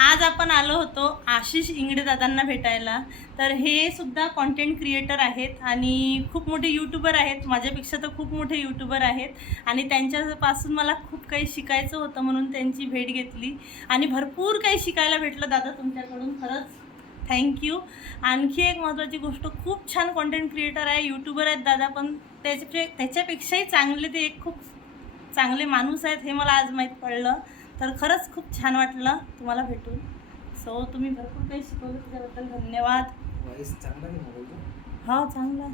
आज आपण आलो होतो आशिष इंगडे दादांना भेटायला. तर हे सुद्धा कॉन्टेंट क्रिएटर आहेत आणि खूप मोठे यूट्यूबर आहेत. माझ्यापेक्षा तर खूप मोठे यूट्यूबर आहेत. आणि त्यांच्यापासून मला खूप काही शिकायचं होतं म्हणून त्यांची भेट घेतली. आणि भरपूर काही शिकायला भेटलं दादा तुमच्याकडून. खरंच थँक्यू आणखी एक महत्त्वाची गोष्ट खूप छान कॉन्टेंट क्रिएटर आहे यूट्यूबर आहेत दादा पण त्याच्या त्याच्यापेक्षाही चांगले ते एक खूप चांगले माणूस आहेत हे मला आज माहीत पडलं. तर खरंच खूप छान वाटलं तुम्हाला भेटून. सो तुम्ही भरपूर काही शिकवलं त्याच्याबद्दल धन्यवाद. हा चांगला.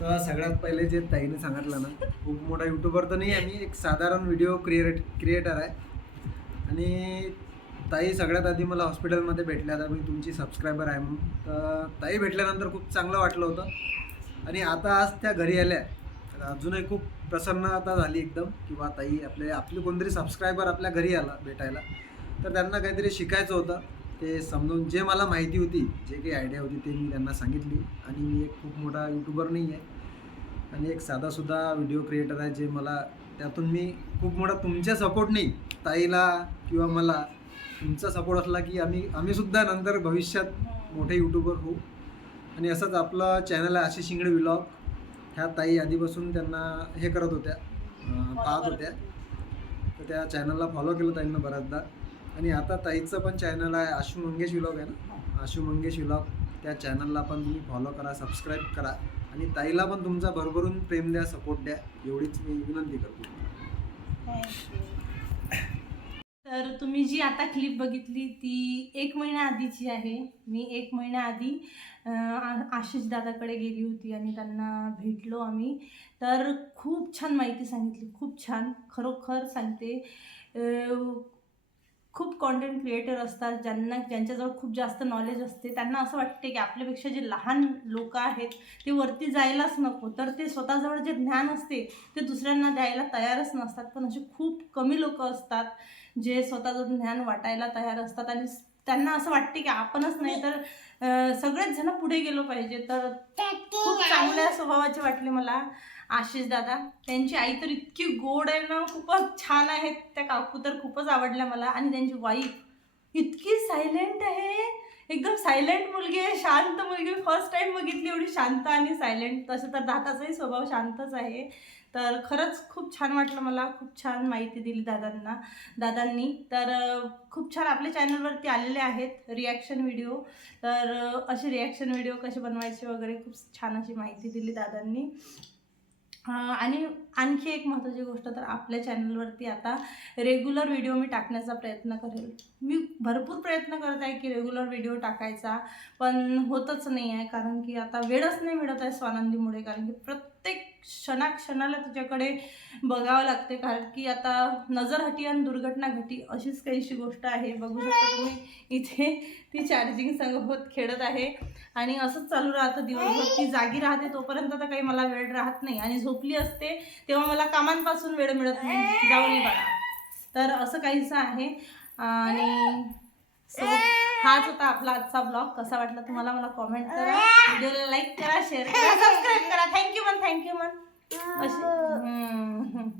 तर सगळ्यात पहिले जे ताईने सांगितलं ना खूप मोठा युट्यूबर तर नाही आहे मी एक साधारण व्हिडिओ क्रिएट क्रिएटर आहे. आणि ताई सगळ्यात आधी मला हॉस्पिटलमध्ये भेटल्या आता मी तुमची सबस्क्रायबर आहे म्हणून. तर ताई भेटल्यानंतर खूप चांगलं वाटलं होतं. आणि आता आज त्या घरी आल्या. तर अजूनही खूप प्रसन्नता झाली एकदम किंवा ताई आपले आपले कोणतरी सबस्क्रायबर आपल्या घरी आला भेटायला. तर त्यांना काहीतरी शिकायचं होतं. ते समजून जे मला माहिती होती जे काही आयडिया होती ते मी त्यांना सांगितली. आणि मी एक खूप मोठा यूट्यूबर नाही आहे. आणि एक साधासुद्धा व्हिडिओ क्रिएटर आहे जे मला त्यातून मी खूप मोठा तुमच्या सपोर्टने ताईला किंवा मला तुमचा सपोर्ट असला की आम्ही आम्हीसुद्धा नंतर भविष्यात मोठे यूट्यूबर होऊ. आणि असंच आपलं चॅनल आहे आशिष शिंगडे विलॉग ह्या ताई आधीपासून त्यांना हे करत होत्या पाहत होत्या. तर त्या चॅनलला फॉलो केलं ताईंना बऱ्याचदा. आणि आता ताईचं पण चॅनल आहे आशू मंगेश विलॉग आहे ना? आशू मंगेश विलॉग त्या चॅनलला पण तुम्ही फॉलो करा सबस्क्राईब करा. आणि ताईला पण तुमचा भरभरून प्रेम द्या सपोर्ट द्या. एवढीच मी विनंती करतो. तर तुम्ही जी आता क्लिप बघितली ती एक महिन्या आधीची आहे. मी एक महिन्या आधी आशिष दादाकडे गेली होती आणि त्यांना भेटलो आम्ही. तर खूप छान माहिती सांगितली खूप छान. खरोखर सांगते खूप कॉन्टेंट क्रिएटर असतात ज्यांना ज्यांच्याजवळ खूप जास्त नॉलेज असते त्यांना असं वाटते की आपल्यापेक्षा जे लहान लोक आहेत ते वरती जायलाच नको. तर ते स्वतःजवळ जे ज्ञान असते ते दुसऱ्यांना द्यायला तयारच नसतात. पण असे खूप कमी लोक असतात जे स्वतःचं ज्ञान वाटायला तयार असतात आणि त्यांना असं वाटते की आपणच नाही तर सगळेच जण पुढे गेलो पाहिजे. तर खूप चांगल्या स्वभावाचे वाटले मला. आशिष दादा त्यांची आई तर इतकी गोड आहे ना खूपच छान आहेत त्या काकू तर खूपच आवडल्या मला. आणि त्यांची वाईफ इतकी सायलेंट आहे. एकदम सायलेंट मुलगी आहे शांत मुलगी. फर्स्ट टाइम बघितली एवढी शांत आणि सायलेंट तसं तर दादाचाही स्वभाव शांतच आहे. तर खरंच खूप छान वाटलं मला. खूप छान माहिती दिली दादांना दादांनी. तर खूप छान आपल्या चॅनलवरती आलेले आहेत रिॲक्शन व्हिडिओ तर असे रिॲक्शन व्हिडिओ कसे बनवायचे वगैरे खूप छान अशी माहिती दिली दादांनी. आणि आणखी एक महत्त्वाची गोष्ट तर आपल्या चॅनलवरती आता रेग्युलर व्हिडिओ मी टाकण्याचा प्रयत्न करेल. मी भरपूर प्रयत्न करत आहे की रेग्युलर व्हिडिओ टाकायचा पण होतच नाही आहे कारण की आता वेळच नाही मिळत आहे स्वानंदीमुळे कारण की प्रत्येक क्षणाक्षणाला तुझ्याकडे बघावं लागते. कारण की आता नजर हटी आणि दुर्घटना घटी अशीच काहीशी गोष्ट आहे. बघू शकता तुम्ही इथे ती चार्जिंग संगत खेळत आहे. आणि असंच चालू राहतं दिवसभर. ती जागी राहते तोपर्यंत तर काही मला वेळ राहत नाही. आणि झोपली असते तेव्हा मला कामांपासून वेळ मिळत नाही. जाऊ बघा तर असं काहीसं आहे. आणि सो हाच होता आपला आजचा ब्लॉग कसा वाटला तुम्हाला मला कॉमेंट करा. व्हिडिओला लाईक करा शेअर करा. सबस्क्राईब करा. थँक्यू मन थँक्यू मन हम्म.